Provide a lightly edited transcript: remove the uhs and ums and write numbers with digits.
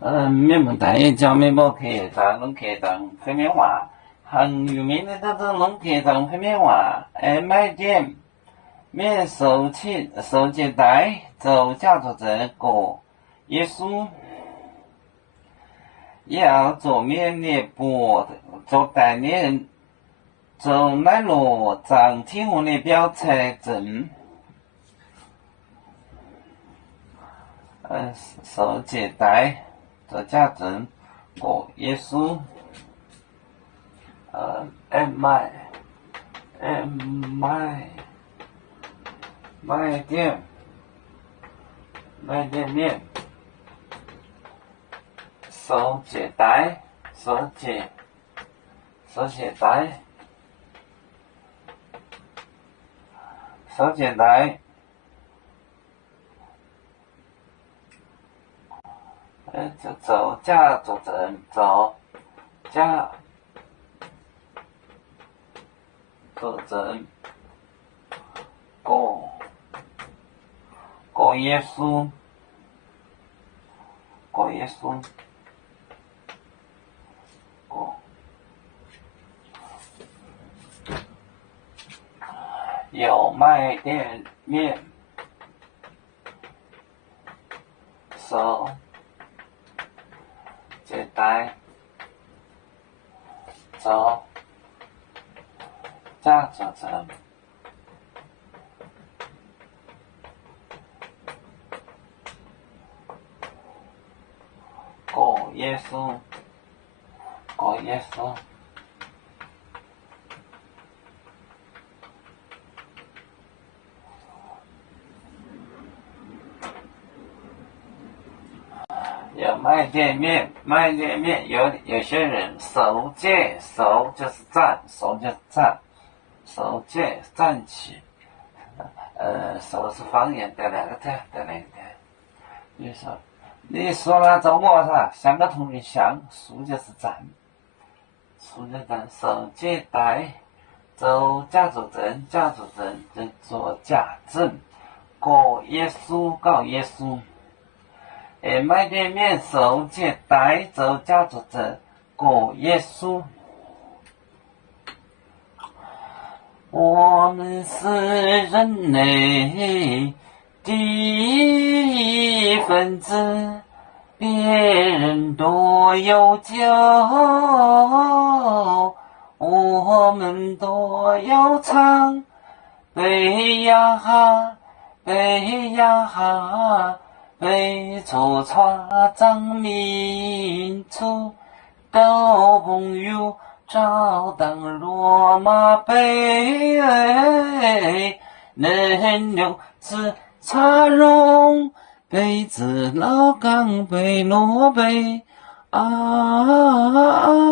面目大爷叫面包客栈，拢客栈方面话，很有名的这种拢客栈方面话，买点免收接待，走驾作证过耶稣，要做免列博，做代理人，做乃罗张天文的表财证。受接待，做家证过耶稣，买点面，受接待，受接待。就走驾作证，走驾作证过耶稣，过有卖店面，受接待，走驾作证过耶稣，有卖店面，有些人受戒，受就是站，受戒站起，受是方言得来的，你说了周末噻，像个同学像，树就是站，受接待，走驾作证，就做假证，告耶稣，买店面，受接待，走驾作证，告耶稣。我们是人类的一份子，别人多有酒，我们多有唱，背呀背出船长民族都朋友照当罗马杯，能留吃茶容，杯子老钢杯罗杯啊。